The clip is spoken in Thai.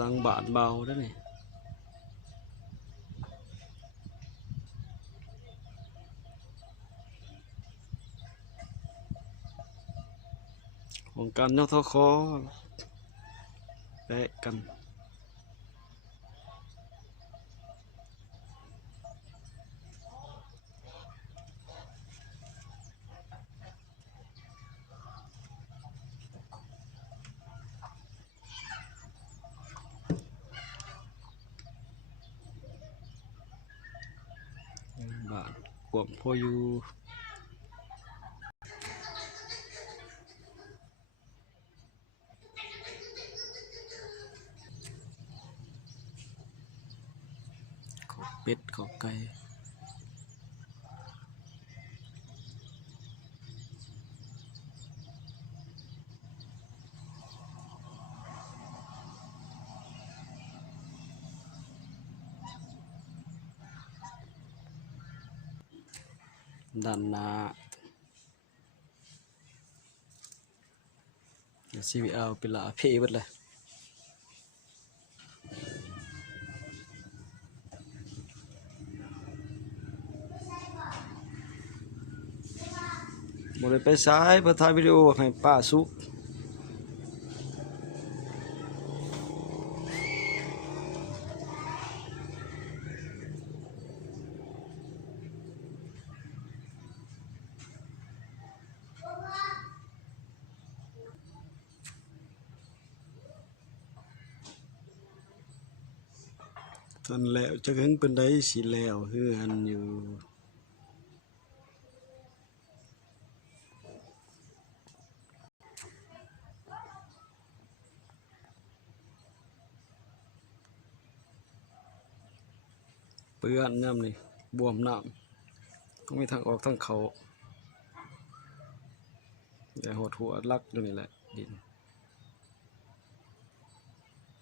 ลังบาดเบาได้ไหมของการนทคแปะกันบาทกวมพออยู่ขอเป็ดขอไก่ด้านหน้าCVL เป็นละเพย์หมดเลยบ่ได้ไปซ้ายเพื่อถ่ายวิดีโอให้ป้าสุกตอนแล้วจะถึงเป็นได้สิแล้วคืออันอยู่เปื้อนน้ำนี่บวมน้ำก็มีทางออกทางเขาแต่หดหัวลักอยู่นี่แหละดิน